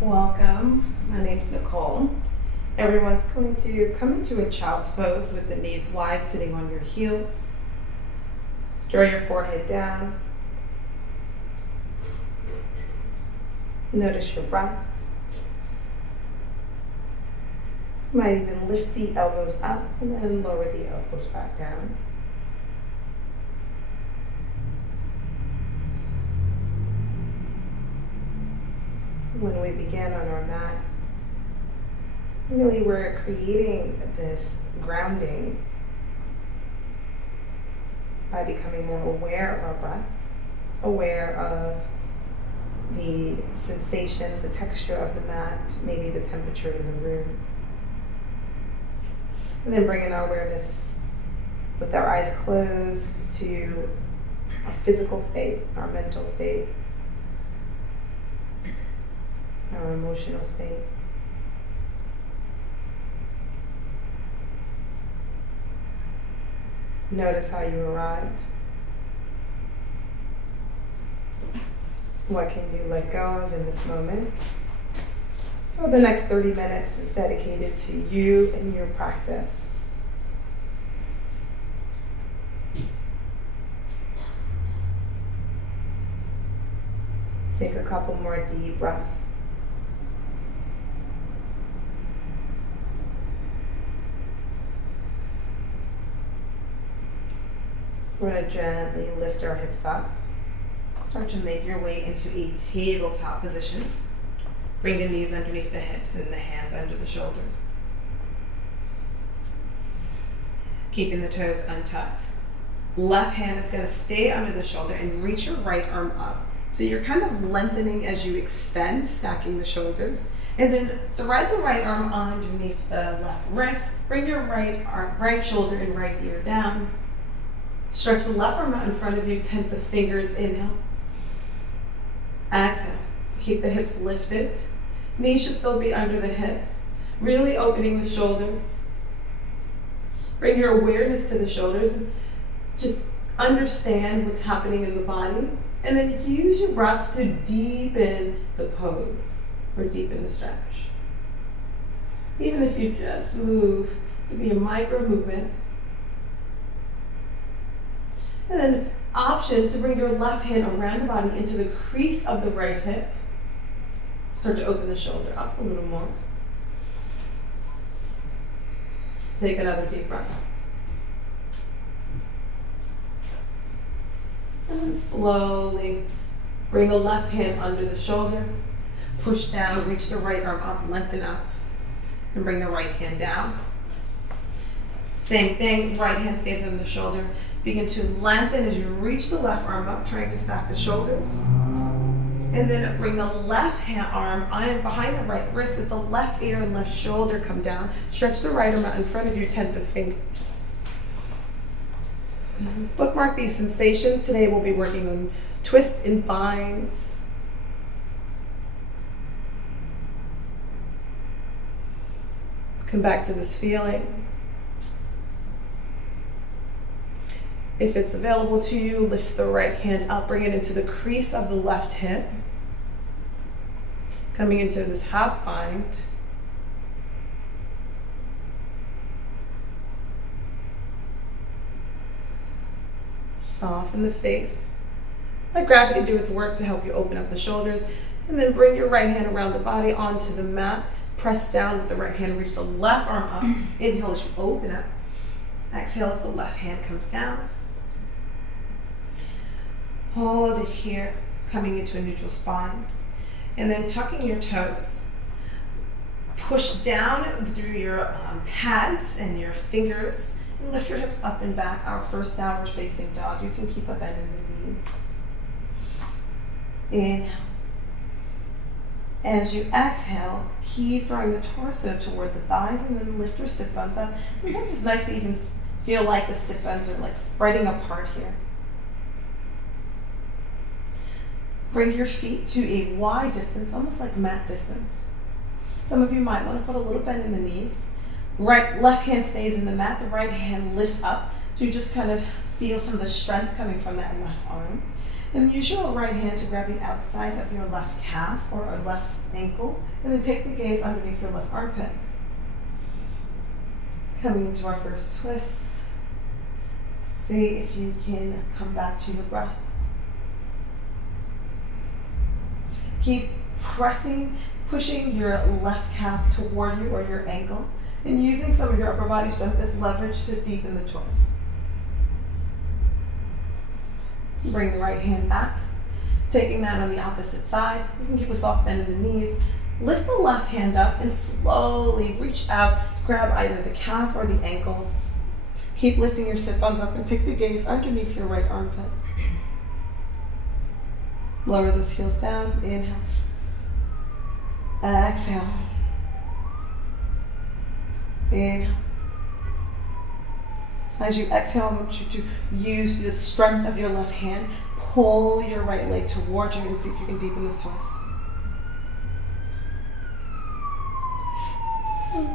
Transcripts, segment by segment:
Welcome. My name's Nicole. Everyone's going to come into a child's pose with the knees wide, sitting on your heels. Draw your forehead down. Notice your breath. You might even lift the elbows up and then lower the elbows back down. When we begin on our mat, really we're creating this grounding by becoming more aware of our breath, aware of the sensations, the texture of the mat, maybe the temperature in the room. And then bringing our awareness with our eyes closed to our physical state, our mental state, our emotional state. Notice how you arrived. What can you let go of in this moment? So the next 30 minutes is dedicated to you and your practice. Take a couple more deep breaths. We're going to gently lift our hips up. Start to make your way into a tabletop position. Bring the knees underneath the hips and the hands under the shoulders. Keeping the toes untucked. Left hand is going to stay under the shoulder and reach your right arm up. So you're kind of lengthening as you extend, stacking the shoulders. And then thread the right arm underneath the left wrist. Bring your right shoulder and right ear down. Stretch the left arm out in front of you, tent the fingers, inhale. Exhale. Keep the hips lifted. Knees should still be under the hips. Really opening the shoulders. Bring your awareness to the shoulders. Just understand what's happening in the body. And then use your breath to deepen the pose or deepen the stretch. Even if you just move, it could be a micro movement. And then option to bring your left hand around the body into the crease of the right hip. Start to open the shoulder up a little more. Take another deep breath. And then slowly bring the left hand under the shoulder. Push down, reach the right arm up, lengthen up. And bring the right hand down. Same thing, right hand stays under the shoulder. Begin to lengthen as you reach the left arm up, trying to stack the shoulders. And then bring the left hand arm on behind the right wrist as the left ear and left shoulder come down. Stretch the right arm out in front of you, tent the fingers. Bookmark these sensations. Today we'll be working on twists and binds. Come back to this feeling. If it's available to you, lift the right hand up, bring it into the crease of the left hip. Coming into this half bind. Soften the face. Let gravity do its work to help you open up the shoulders. And then bring your right hand around the body onto the mat. Press down with the right hand, reach the left arm up. Inhale as you open up. Exhale as the left hand comes down. Hold it here, coming into a neutral spine. And then tucking your toes. Push down through your pads and your fingers. And lift your hips up and back. Our first downward facing dog. You can keep a bend in the knees. Inhale. As you exhale, keep drawing the torso toward the thighs and then lift your sit bones up. Sometimes it's nice to even feel like the sit bones are like spreading apart here. Bring your feet to a wide distance, almost like mat distance. Some of you might want to put a little bend in the knees. Left hand stays in the mat, the right hand lifts up. So you just kind of feel some of the strength coming from that left arm. And use your right hand to grab the outside of your left calf or left ankle, and then take the gaze underneath your left armpit. Coming into our first twist, see if you can come back to your breath. Keep pushing your left calf toward you or your ankle, and using some of your upper body strength as leverage to deepen the twist. Bring the right hand back, taking that on the opposite side. You can keep a soft bend in the knees. Lift the left hand up and slowly reach out, grab either the calf or the ankle. Keep lifting your sit bones up and take the gaze underneath your right armpit. Lower those heels down, inhale. Exhale. Inhale. As you exhale, I want you to use the strength of your left hand. Pull your right leg toward you and see if you can deepen this twist.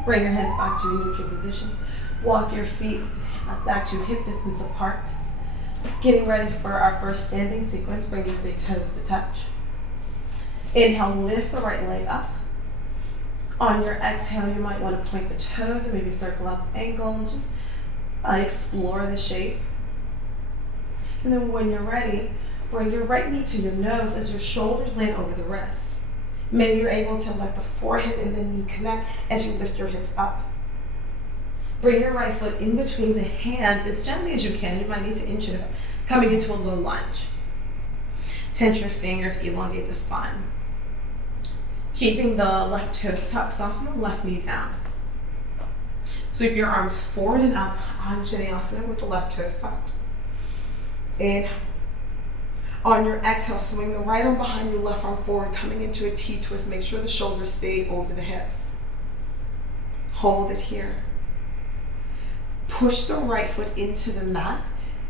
Bring your hands back to your neutral position. Walk your feet back to hip distance apart. Getting ready for our first standing sequence. Bring your big toes to touch. Inhale, lift the right leg up. On your exhale, you might want to point the toes or maybe circle out the ankle and just explore the shape. And then when you're ready, bring your right knee to your nose as your shoulders land over the wrists. Maybe you're able to let the forehead and the knee connect as you lift your hips up. Bring your right foot in between the hands as gently as you can. You might need to inch it up, coming into a low lunge. Tense your fingers, elongate the spine. Keeping the left toes tucked, soften the left knee down. Sweep your arms forward and up, Anjaneyasana with the left toes tucked. Inhale. On your exhale, swing the right arm behind you, left arm forward, coming into a T-twist. Make sure the shoulders stay over the hips. Hold it here. Push the right foot into the mat,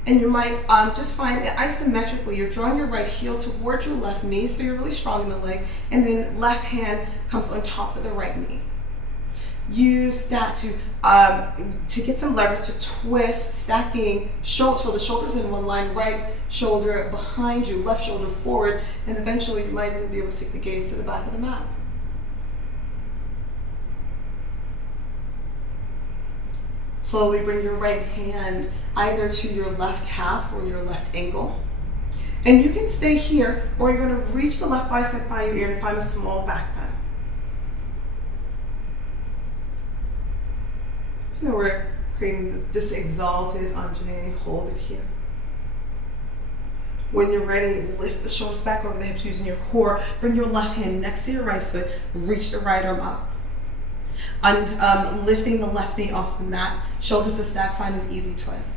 and you might just find that isometrically, you're drawing your right heel towards your left knee, so you're really strong in the leg, and then left hand comes on top of the right knee. Use that to get some leverage to twist, stacking so the shoulders in one line, right shoulder behind you, left shoulder forward, and eventually you might even be able to take the gaze to the back of the mat. Slowly bring your right hand either to your left calf or your left ankle. And you can stay here, or you're going to reach the left bicep by your ear and find a small back bend. So we're creating this exalted Anjaneya. Hold it here. When you're ready, lift the shoulders back over the hips using your core. Bring your left hand next to your right foot. Reach the right arm up. And lifting the left knee off the mat. Shoulders are stacked. Find an easy twist.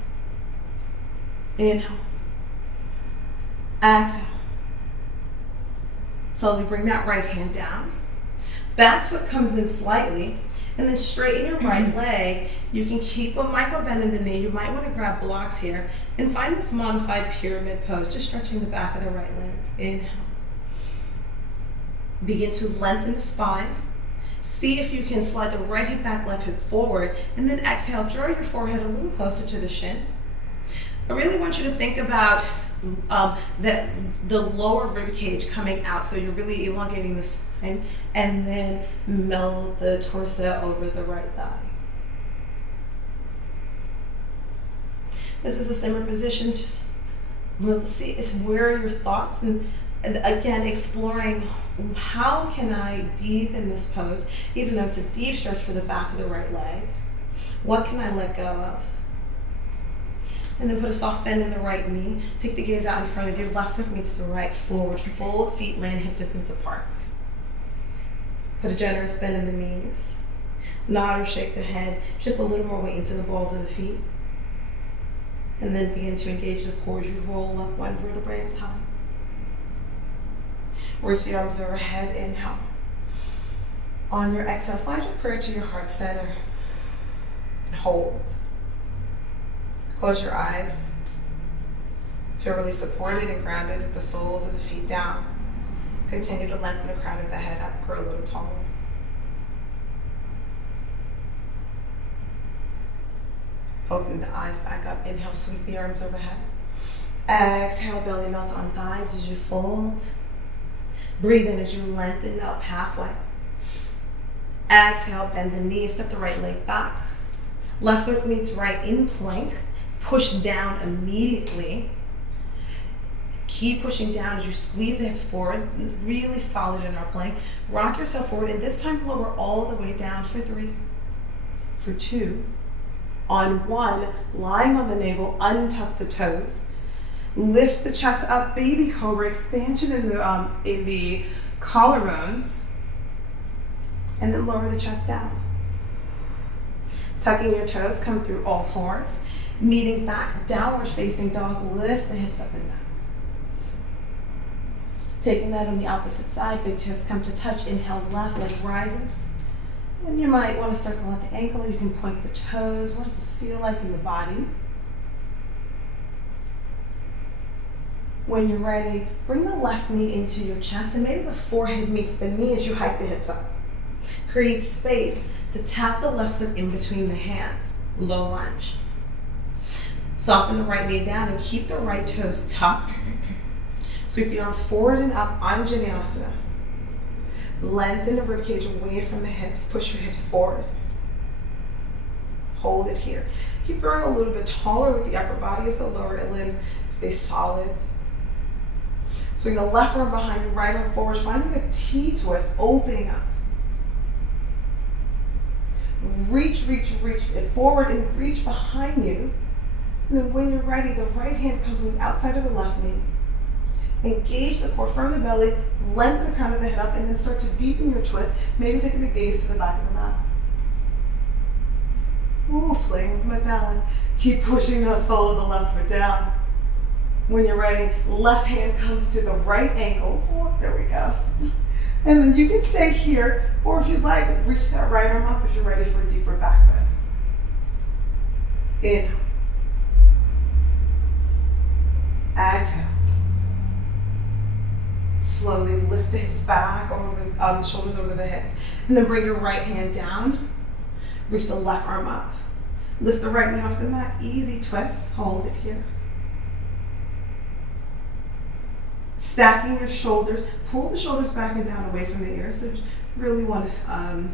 Inhale. Exhale. Slowly bring that right hand down. Back foot comes in slightly. And then straighten your right leg. You can keep a micro bend in the knee. You might want to grab blocks here and find this modified pyramid pose, just stretching the back of the right leg. Inhale. Begin to lengthen the spine. See if you can slide the right hip back, left hip forward, and then exhale, draw your forehead a little closer to the shin. I really want you to think about the lower rib cage coming out, so you're really elongating the spine, and then meld the torso over the right thigh. This is a similar position. Just really see it's where are your thoughts, and again exploring how can I deepen this pose, even though it's a deep stretch for the back of the right leg. What can I let go of? And then put a soft bend in the right knee. Take the gaze out in front of you. Left foot meets the right, forward fold, feet land hip distance apart. Put a generous bend in the knees. Nod or shake the head. Shift a little more weight into the balls of the feet. And then begin to engage the core as you roll up one vertebrae at a time. Reach the arms overhead. Inhale. On your exhale, slide your prayer to your heart center. And hold. Close your eyes. Feel really supported and grounded with the soles of the feet down. Continue to lengthen the crown of the head up, grow a little taller. Open the eyes back up. Inhale, sweep the arms overhead. Exhale, belly melts on thighs as you fold. Breathe in as you lengthen up halfway. Exhale, bend the knees, step the right leg back. Left foot meets right in plank. Push down immediately. Keep pushing down as you squeeze the hips forward, really solid in our plank. Rock yourself forward, and this time lower all the way down for 3, for 2. On 1, lying on the navel, untuck the toes. Lift the chest up, baby cobra, expansion in the collarbones, and then lower the chest down. Tucking your toes, come through all fours. Meeting back, downward facing dog, lift the hips up and back. Taking that on the opposite side, big toes come to touch, inhale, left leg rises. And you might want to circle at the ankle, you can point the toes. What does this feel like in the body? When you're ready, bring the left knee into your chest, and maybe the forehead meets the knee as you hike the hips up. Create space to tap the left foot in between the hands, low lunge. Soften the right knee down and keep the right toes tucked. Sweep the arms forward and up, Anjaneyasana. Lengthen the ribcage away from the hips. Push your hips forward. Hold it here. Keep growing a little bit taller with the upper body as the lower limbs stay solid. Swing the left arm behind you, right arm forward, finding a T-twist, opening up. Reach it forward and reach behind you. And then when you're ready, the right hand comes on the outside of the left knee. Engage the core from the belly, lengthen the crown of the head up, and then start to deepen your twist. Maybe taking the gaze to the back of the mat. Ooh, playing with my balance. Keep pushing the sole of the left foot down. When you're ready, left hand comes to the right ankle. Oh, there we go. And then you can stay here, or if you'd like, reach that right arm up if you're ready for a deeper back bend. Inhale. Exhale. Slowly lift the hips back, over the shoulders over the hips. And then bring your right hand down. Reach the left arm up. Lift the right knee off the mat. Easy twist. Hold it here. Stacking your shoulders. Pull the shoulders back and down away from the ears. So really want to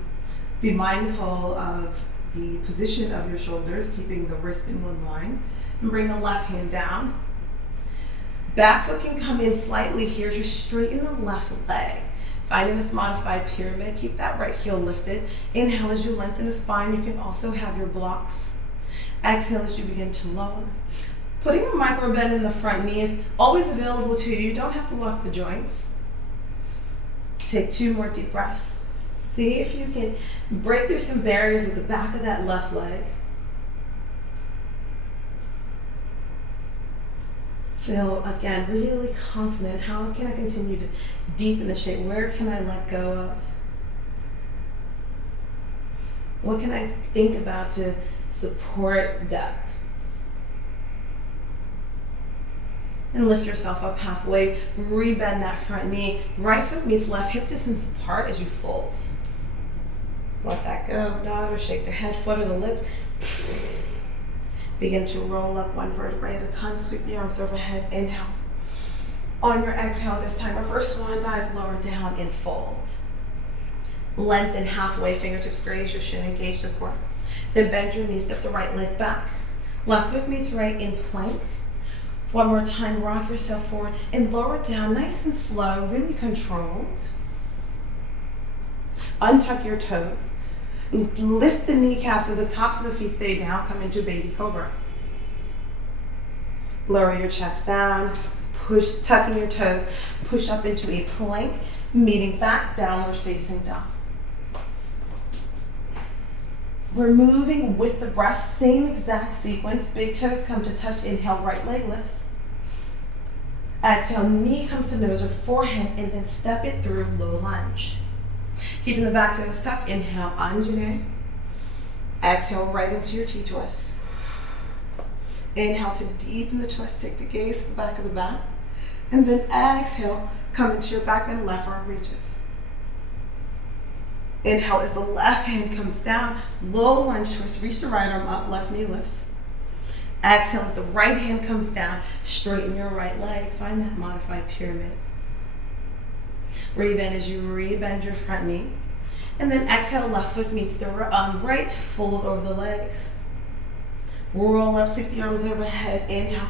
be mindful of the position of your shoulders, keeping the wrist in one line. And bring the left hand down. Back foot can come in slightly here as you straighten the left leg. Finding this modified pyramid, keep that right heel lifted. Inhale as you lengthen the spine. You can also have your blocks. Exhale as you begin to lower. Putting a micro bend in the front knee is always available to you. You don't have to lock the joints. Take 2 more deep breaths. See if you can break through some barriers with the back of that left leg. Feel, again, really confident. How can I continue to deepen the shape? Where can I let go of? What can I think about to support depth? And lift yourself up halfway. Rebend that front knee. Right foot meets left hip distance apart as you fold. Let that go. Nod or shake the head, flutter the lips. Begin to roll up one vertebrae at a time. Sweep the arms overhead. Inhale. On your exhale this time, reverse swan dive, lower down and fold. Lengthen halfway, fingertips graze your shin, engage the core. Then bend your knees, step the right leg back. Left foot meets right in plank. One more time, rock yourself forward and lower down, nice and slow, really controlled. Untuck your toes. Lift the kneecaps as the tops of the feet stay down. Come into baby cobra. Lower your chest down. Push, tucking your toes. Push up into a plank. Meeting back, downward facing dog. We're moving with the breath. Same exact sequence. Big toes come to touch. Inhale, right leg lifts. Exhale, knee comes to nose or forehead, and then step it through low lunge. Keeping the back toes tucked, inhale, Anjane. Exhale, right into your T-twist. Inhale to deepen the twist, take the gaze to the back of the back. And then exhale, come into your back bend, left arm reaches. Inhale as the left hand comes down, low lunge twist, reach the right arm up, left knee lifts. Exhale as the right hand comes down, straighten your right leg, find that modified pyramid. Breathe in as you rebend your front knee. And then exhale, left foot meets the right, fold over the legs. Roll up, sweep the arms overhead, inhale.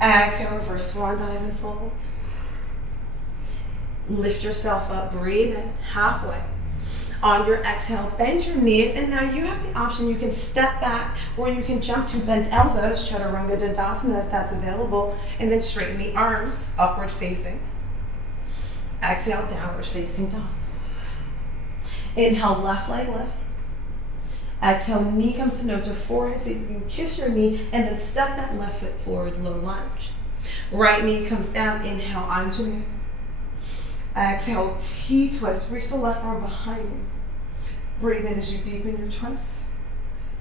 Exhale, reverse swan dive and fold. Lift yourself up, breathe in, halfway. On your exhale, bend your knees, and now you have the option. You can step back, or you can jump to bent elbows, chaturanga dandasana if that's available, and then straighten the arms, upward facing. Exhale, downward facing dog. Inhale, left leg lifts. Exhale, knee comes to nose or forehead, so you can kiss your knee, and then step that left foot forward, low lunge. Right knee comes down, inhale, Anjali. Exhale, T-twist, reach the left arm behind you. Breathe in as you deepen your twist.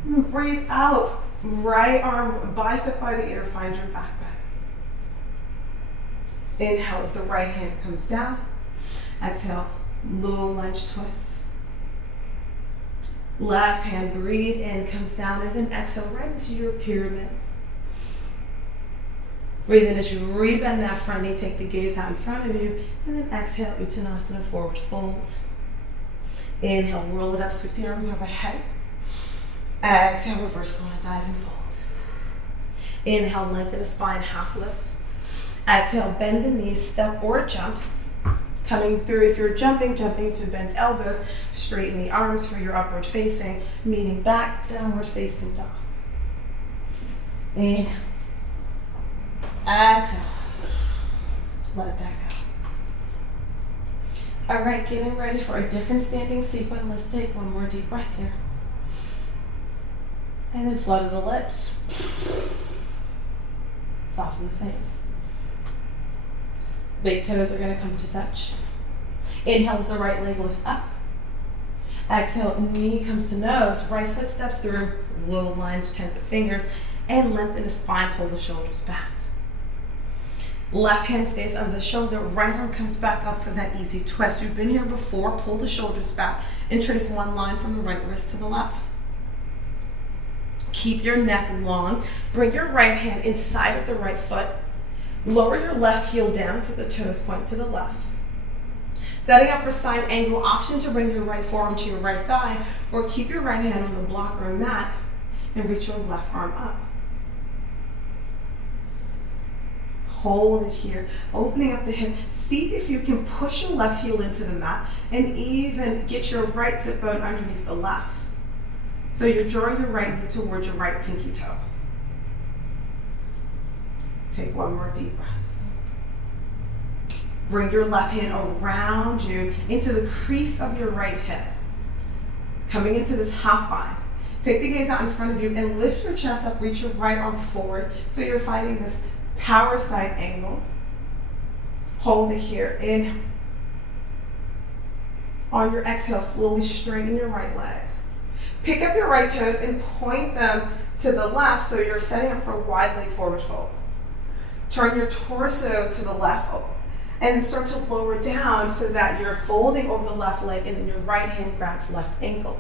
Breathe out, right arm, bicep by the ear, find your back bend. Inhale as the right hand comes down. Exhale, low lunge twist. Left hand, breathe in, comes down, and then exhale right into your pyramid. Breathe in as you rebend that front knee, take the gaze out in front of you, and then exhale, Uttanasana, forward fold. Inhale, roll it up, sweep the arms overhead. Exhale, reverse swan dive and fold. Inhale, lengthen the spine, half lift. Exhale, bend the knees, step or jump. Coming through, if you're jumping to bend elbows, straighten the arms for your upward facing, meaning back, downward facing dog. Inhale. Exhale. Let that go. All right, getting ready for a different standing sequence. Let's take one more deep breath here. And then flutter the lips. Soften the face. Big toes are going to come to touch. Inhale as the right leg lifts up. Exhale, knee comes to nose. Right foot steps through. Low lunge, 10th of fingers. And lengthen the spine, pull the shoulders back. Left hand stays under the shoulder. Right arm comes back up for that easy twist. You've been here before. Pull the shoulders back and trace one line from the right wrist to the left. Keep your neck long. Bring your right hand inside of the right foot. Lower your left heel down so the toes point to the left. Setting up for side angle, option to bring your right forearm to your right thigh, or keep your right hand on the block or mat and reach your left arm up. Hold it here, opening up the hip. See if you can push your left heel into the mat and even get your right sit bone underneath the left. So you're drawing your right knee towards your right pinky toe. Take one more deep breath. Bring your left hand around you into the crease of your right hip. Coming into this half bind. Take the gaze out in front of you and lift your chest up, reach your right arm forward. So you're finding this power side angle. Hold it here. Inhale. On your exhale, slowly straighten your right leg. Pick up your right toes and point them to the left so you're setting up for a wide leg forward fold. Turn your torso to the left and then start to lower down so that you're folding over the left leg and then your right hand grabs left ankle.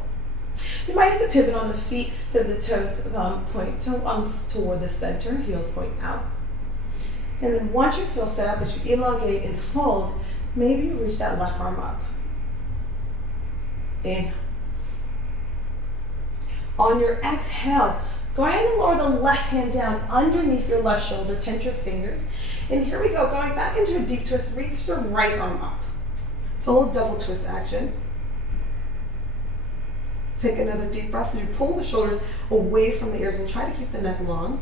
You might need to pivot on the feet so the toes point toward the center, heels point out. And then once you feel set up, as you elongate and fold, maybe you reach that left arm up. Inhale. On your exhale, go ahead and lower the left hand down underneath your left shoulder, tense your fingers. And here we go, going back into a deep twist, reach the right arm up. So a little double twist action. Take another deep breath as you pull the shoulders away from the ears and try to keep the neck long.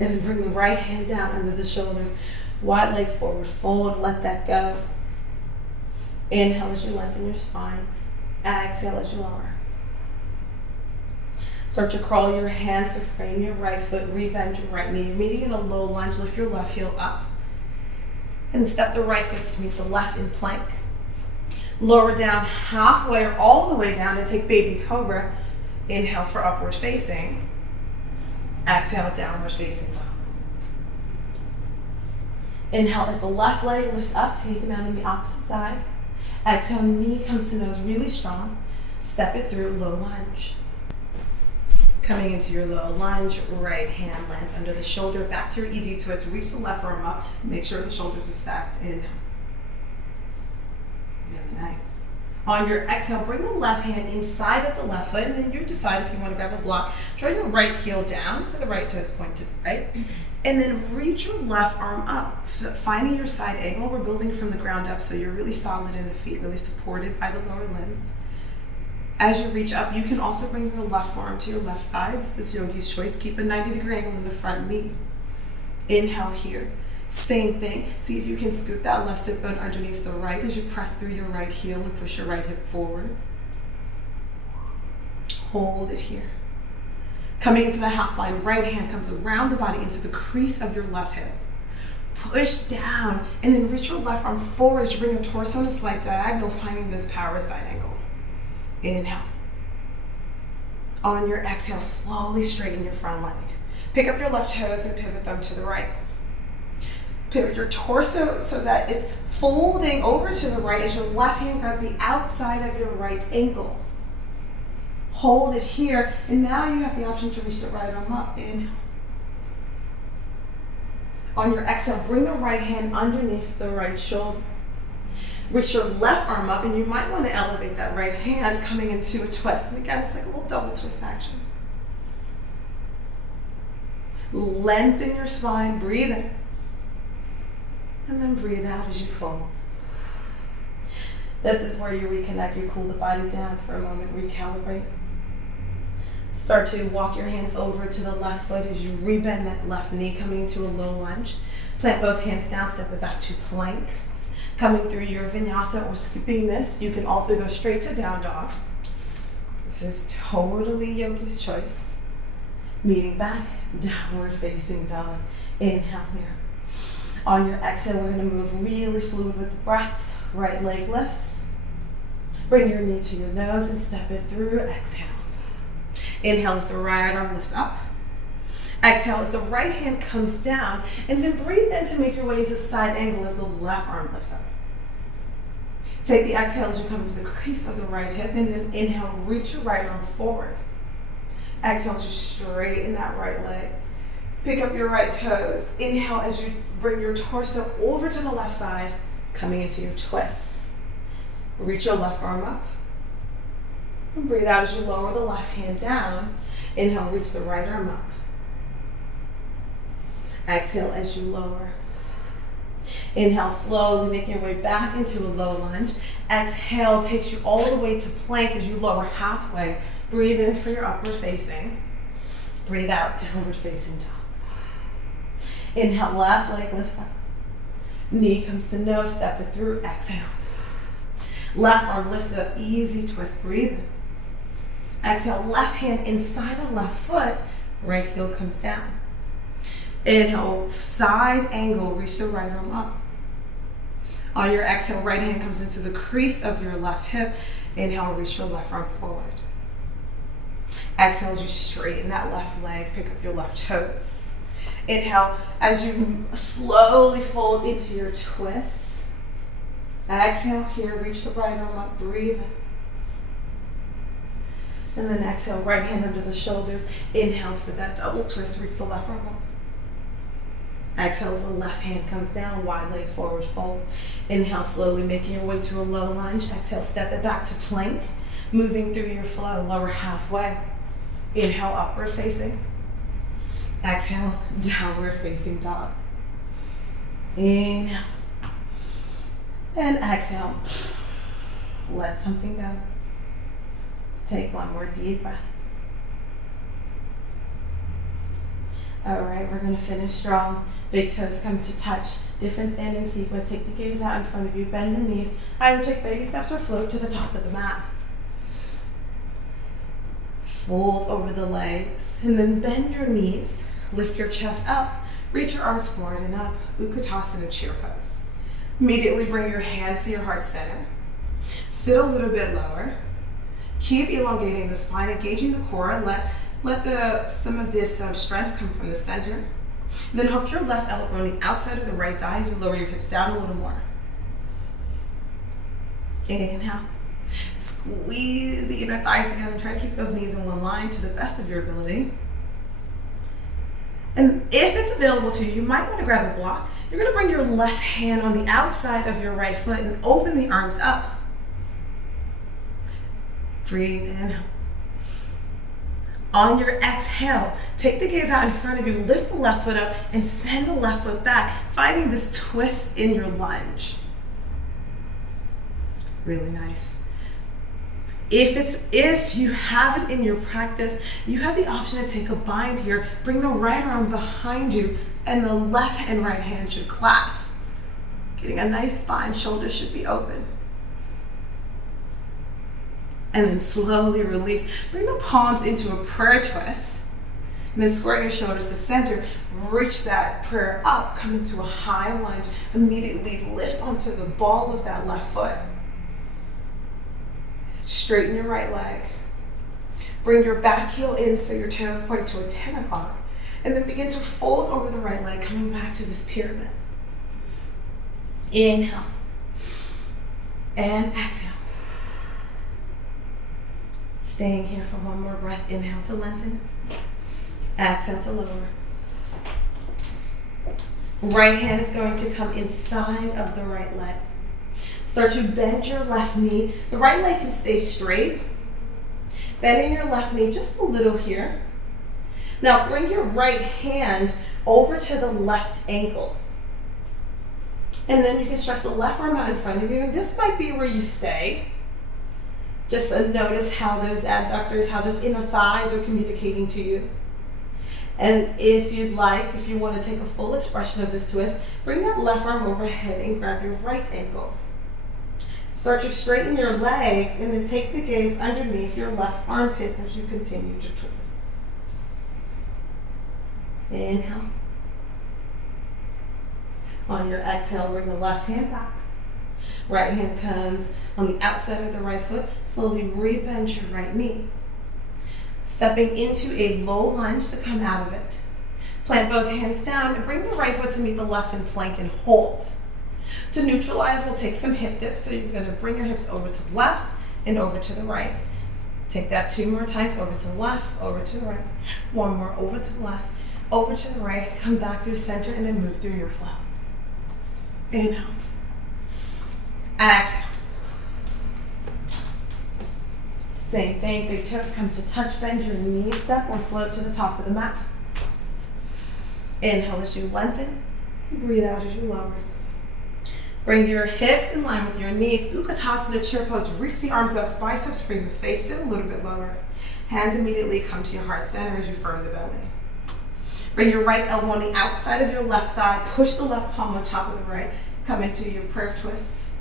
And then bring the right hand down under the shoulders. Wide leg forward, fold, let that go. Inhale as you lengthen your spine. Exhale as you lower. Start to crawl your hands to frame your right foot, rebend your right knee. Meeting in a low lunge, lift your left heel up. And step the right foot to meet the left in plank. Lower down halfway or all the way down and take baby cobra. Inhale for upward facing. Exhale, downward facing dog. Inhale as the left leg lifts up, take it out on the opposite side. Exhale, knee comes to nose really strong. Step it through, low lunge. Coming into your low lunge, right hand lands under the shoulder, back to your easy twist. Reach the left arm up, make sure the shoulders are stacked. Inhale. Really nice. On your exhale, bring the left hand inside of the left foot, and then you decide if you want to grab a block. Draw your right heel down, so the right toes point to the right. And then reach your left arm up, finding your side angle. We're building from the ground up, so you're really solid in the feet, really supported by the lower limbs. As you reach up, you can also bring your left forearm to your left thigh. This is yogi's choice. Keep a 90-degree angle in the front knee. Inhale here. Same thing. See if you can scoot that left sit bone underneath the right as you press through your right heel and push your right hip forward. Hold it here. Coming into the half bind, right hand comes around the body into the crease of your left hip. Push down and then reach your left arm forward as you bring your torso in a slight diagonal, finding this power side angle. Inhale. On your exhale, slowly straighten your front leg. Pick up your left toes and pivot them to the right. Pivot your torso so that it's folding over to the right as your left hand grabs the outside of your right ankle. Hold it here, and now you have the option to reach the right arm up. Inhale. On your exhale, bring the right hand underneath the right shoulder. Reach your left arm up, and you might want to elevate that right hand coming into a twist. And again, it's like a little double twist action. Lengthen your spine, breathe in. And then breathe out as you fold. This is where you reconnect, you cool the body down for a moment, recalibrate. Start to walk your hands over to the left foot as you rebend that left knee, coming into a low lunge. Plant both hands down, step it back to plank. Coming through your vinyasa or skipping this, you can also go straight to down dog. This is totally yogi's choice. Meeting back, downward facing dog. Inhale here. On your exhale, we're going to move really fluid with the breath. Right leg lifts. Bring your knee to your nose and step it through. Exhale. Inhale as the right arm lifts up. Exhale as the right hand comes down, and then breathe in to make your way into side angle as the left arm lifts up. Take the exhale as you come to the crease of the right hip, and then inhale, reach your right arm forward. Exhale as you straighten that right leg. Pick up your right toes. Inhale as you bring your torso over to the left side, coming into your twist. Reach your left arm up. And breathe out as you lower the left hand down. Inhale, reach the right arm up. Exhale as you lower. Inhale, slowly making your way back into a low lunge. Exhale takes you all the way to plank as you lower halfway. Breathe in for your upward facing. Breathe out, downward facing dog. Inhale, left leg lifts up. Knee comes to nose, step it through. Exhale. Left arm lifts up, easy twist, breathe in. Exhale, left hand inside the left foot, right heel comes down. Inhale, side angle, reach the right arm up. On your exhale, right hand comes into the crease of your left hip. Inhale, reach your left arm forward. Exhale as you straighten that left leg, pick up your left toes. Inhale as you slowly fold into your twist. Exhale here, reach the right arm up, breathe in. And then exhale, right hand under the shoulders. Inhale for that double twist, reach the left arm up. Exhale as the left hand comes down, wide leg forward fold. Inhale, slowly making your way to a low lunge. Exhale, step it back to plank, moving through your flow, lower halfway. Inhale, upward facing. Exhale, downward facing dog. Inhale. And exhale. Let something go. Take one more deep breath. All right, we're going to finish strong. Big toes come to touch. Different standing sequence. Take the gaze out in front of you. Bend the knees. Either take baby steps or float to the top of the mat. Fold over the legs. And then bend your knees. Lift your chest up. Reach your arms forward and up. Utkatasana, chair pose. Immediately bring your hands to your heart center. Sit a little bit lower. Keep elongating the spine, engaging the core, and let some of this strength come from the center. Then hook your left elbow on the outside of the right thigh as you lower your hips down a little more. Inhale. Squeeze the inner thighs together and try to keep those knees in one line to the best of your ability. And if it's available to you, you might want to grab a block. You're going to bring your left hand on the outside of your right foot and open the arms up. Breathe in. On your exhale, take the gaze out in front of you, lift the left foot up, and send the left foot back, finding this twist in your lunge. Really nice. If you have it in your practice, you have the option to take a bind here, bring the right arm behind you, and the left and right hand should clasp. Getting a nice bind, shoulders should be open. And then slowly release. Bring the palms into a prayer twist. And then square your shoulders to center. Reach that prayer up, come into a high lunge. Immediately lift onto the ball of that left foot. Straighten your right leg. Bring your back heel in so your toes point to a 10 o'clock. And then begin to fold over the right leg, coming back to this pyramid. Inhale. And exhale. Staying here for one more breath. Inhale to lengthen. Exhale to lower. Right hand is going to come inside of the right leg. Start to bend your left knee. The right leg can stay straight. Bending your left knee just a little here. Now bring your right hand over to the left ankle. And then you can stretch the left arm out in front of you. And this might be where you stay. Just notice how those adductors, how those inner thighs are communicating to you. And if you'd like, if you want to take a full expression of this twist, bring that left arm overhead and grab your right ankle. Start to straighten your legs and then take the gaze underneath your left armpit as you continue to twist. Inhale. On your exhale, bring the left hand back. Right hand comes on the outside of the right foot. Slowly rebend your right knee. Stepping into a low lunge to come out of it. Plant both hands down and bring the right foot to meet the left in plank and hold. To neutralize, we'll take some hip dips. So you're going to bring your hips over to the left and over to the right. Take that 2 more times, over to the left, over to the right. 1 more, over to the left, over to the right. Come back through center and then move through your flow. Inhale. Exhale. Same thing, big toes come to touch, bend your knees, step or float to the top of the mat. Inhale as you lengthen, breathe out as you lower. Bring your hips in line with your knees. Utkatasana, chair pose. Reach the arms up, biceps free, the face sit a little bit lower. Hands immediately come to your heart center as you firm the belly. Bring your right elbow on the outside of your left thigh. Push the left palm on top of the right. Come into your prayer twist.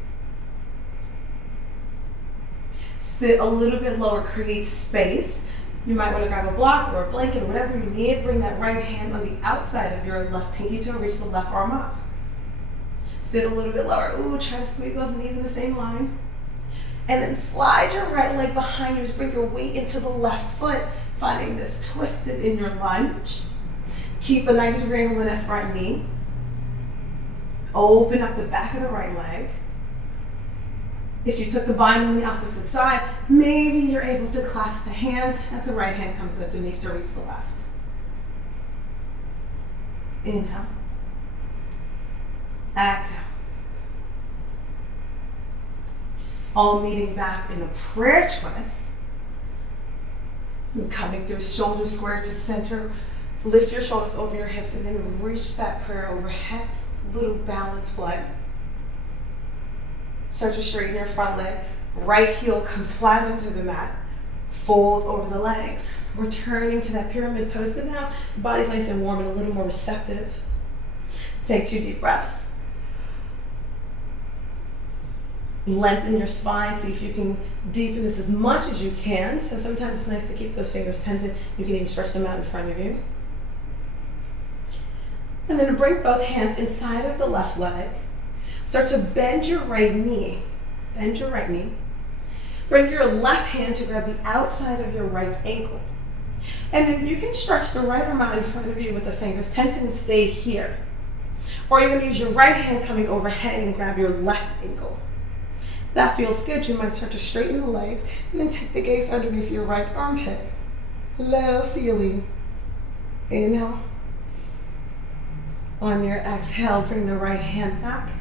Sit a little bit lower, create space. You might want to grab a block or a blanket, whatever you need. Bring that right hand on the outside of your left pinky toe. Reach the left arm up. Sit a little bit lower. Ooh, try to squeeze those knees in the same line. And then slide your right leg behind you. Just bring your weight into the left foot, finding this twisted in your lunge. Keep a 90-degree angle in that front knee. Open up the back of the right leg. If you took the bind on the opposite side, maybe you're able to clasp the hands as the right hand comes underneath to reach the left. Inhale. Exhale. All meeting back in a prayer twist. And coming through shoulder square to center. Lift your shoulders over your hips and then reach that prayer overhead. Little balance play. Start to straighten your front leg. Right heel comes flat onto the mat. Fold over the legs. Returning to that pyramid pose, but now the body's nice and warm and a little more receptive. Take 2 deep breaths. Lengthen your spine. See if you can deepen this as much as you can. So sometimes it's nice to keep those fingers tented. You can even stretch them out in front of you. And then bring both hands inside of the left leg. Start to bend your right knee. Bend your right knee. Bring your left hand to grab the outside of your right ankle. And then you can stretch the right arm out in front of you with the fingers tented and stay here. Or you're going to use your right hand coming overhead and grab your left ankle. That feels good. You might start to straighten the legs and then take the gaze underneath your right armpit. Low ceiling. Inhale. On your exhale, bring the right hand back.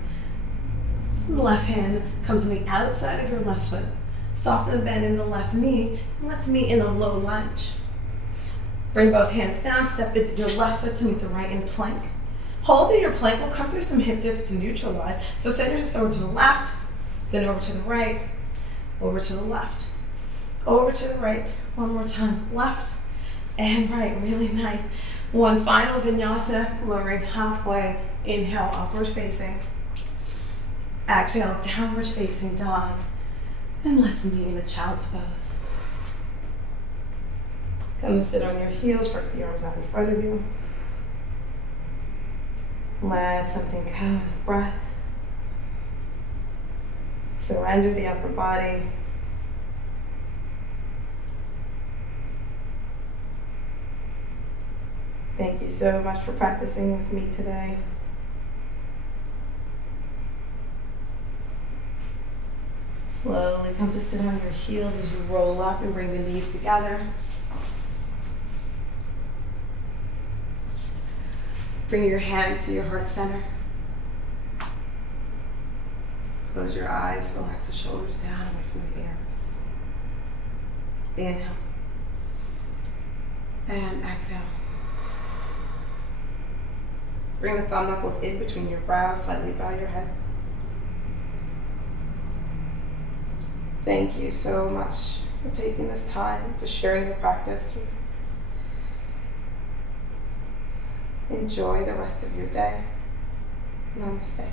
Left hand comes to the outside of your left foot. Soften the bend in the left knee, and let's meet in a low lunge. Bring both hands down, step your left foot to meet the right in plank. Hold in your plank, we'll come through some hip dips to neutralize. So send your hips over to the left, then over to the right, over to the left, over to the right. One more time, left and right, really nice. One final vinyasa, lowering halfway. Inhale, upward facing. Exhale, downward facing dog. And let's meet in a child's pose. Come to sit on your heels, stretch the arms out in front of you. Let something go in a breath. Surrender the upper body. Thank you so much for practicing with me today. Slowly come to sit on your heels as you roll up and bring the knees together. Bring your hands to your heart center. Close your eyes, relax the shoulders down away from the ears. Inhale. And exhale. Bring the thumb knuckles in between your brows, slightly bow your head. Thank you so much for taking this time, for sharing your practice. Enjoy the rest of your day. Namaste.